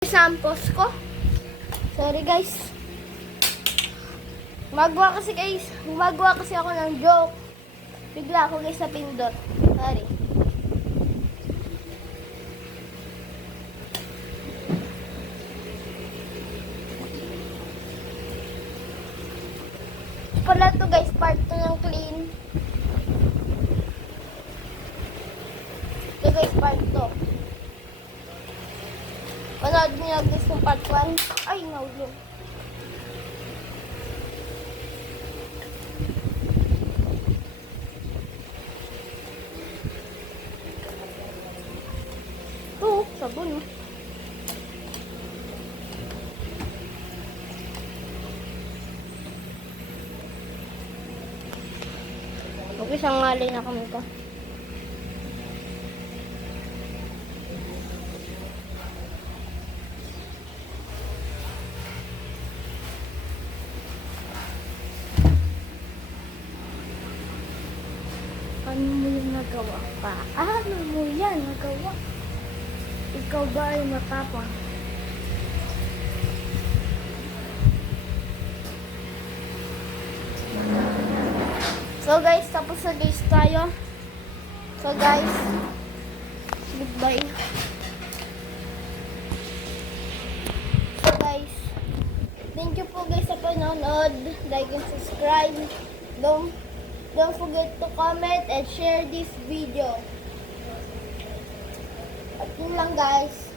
Sampos ko. Sorry guys. Magawa kasi ako ng joke. Bigla ako guys napindot. Sorry. Pala to guys, part 2 ng clean. Ito guys, part 2. Panood niyo guys yung part 1. Ay, nahulog. Ito, sabon. Okay, isang ngalay na kami ka. Paano mo yung nagawa pa? Ano mo yan nagawa? Ikaw ba ay matapang? So guys, tapos na guys tayo. So guys, goodbye. So guys, thank you po guys sa panonood. Like and subscribe. Don't forget to comment and share this video. At yun lang guys.